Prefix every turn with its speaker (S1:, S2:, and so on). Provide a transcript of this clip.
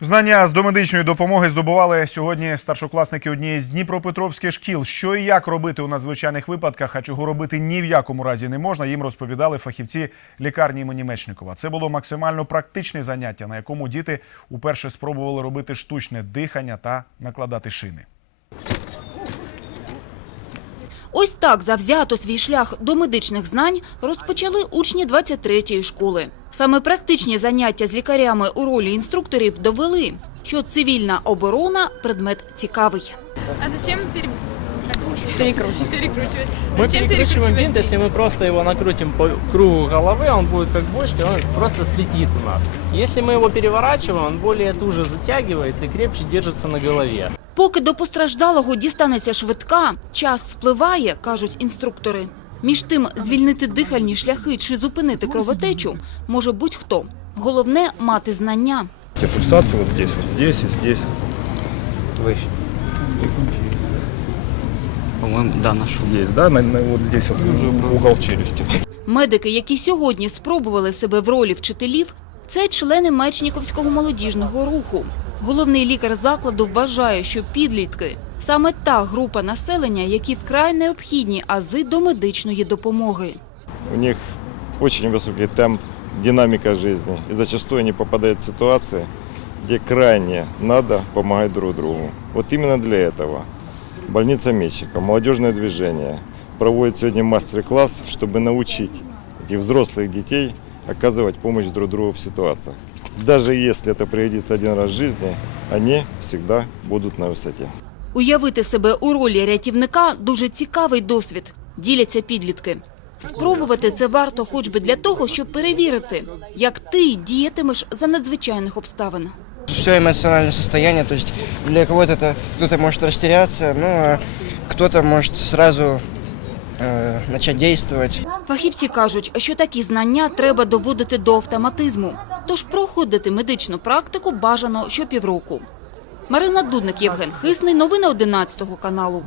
S1: Знання з домедичної допомоги здобували сьогодні старшокласники однієї з Дніпропетровських шкіл. Що і як робити у надзвичайних випадках, а чого робити ні в якому разі не можна, їм розповідали фахівці лікарні імені Мечникова. Це було максимально практичне заняття, на якому діти уперше спробували робити штучне дихання та накладати шини.
S2: Ось так завзято свій шлях до медичних знань розпочали учні 23-ї школи. Саме практичні заняття з лікарями у ролі інструкторів довели, що цивільна оборона – предмет цікавий.
S3: А зачем пере-
S4: Перекручивать.
S3: перекручивать?
S4: Мы
S3: Зачем
S4: перекручиваем
S3: перекручивать?
S4: винт, если мы просто его накрутим по кругу головы, он будет как бочка, он просто слетит у нас. Если мы его переворачиваем, он более туже затягивается и крепче держится на голове.
S2: Поки до постраждалого дістанеться швидка, час спливає, кажуть інструктори. Між тим, звільнити дихальні шляхи чи зупинити кровотечу може будь-хто. Головне – мати знання.
S5: Вот здесь, вот здесь и здесь.
S6: Выше. По-моему, да, нашел.
S5: Есть, да? На, на- вот здесь вот угол челюсти.
S2: Медики, які сьогодні спробували себе в ролі вчителів, це члени Мечніковського молодіжного руху. Головний лікар закладу вважає, що підлітки – саме та група населення, які вкрай необхідні ази до медичної допомоги.
S7: У них очень высокий темп, динамика жизни. И зачастую они попадают в ситуации, где крайне надо помогать друг другу. Вот именно для этого больница Мечика, молодежное движение проводит сегодня мастер-класс, чтобы научить этих взрослых детей оказывать помощь друг другу в ситуациях. Даже если это пригодится один раз в жизни, они всегда будут на высоте.
S2: Уявити себе у ролі рятівника – дуже цікавий досвід, діляться підлітки. Спробувати це варто хоч би для того, щоб перевірити, як ти діятимеш за надзвичайних обставин.
S6: Все эмоциональное состояние, то есть для кого-то это кто-то может растеряться, ну а кто-то может сразу э, начать действовать.
S2: Фахівці кажуть, що такі знання треба доводити до автоматизму. Тож проходити медичну практику бажано щопівроку. Марина Дудник, Євген Хисний. Новини 11 каналу.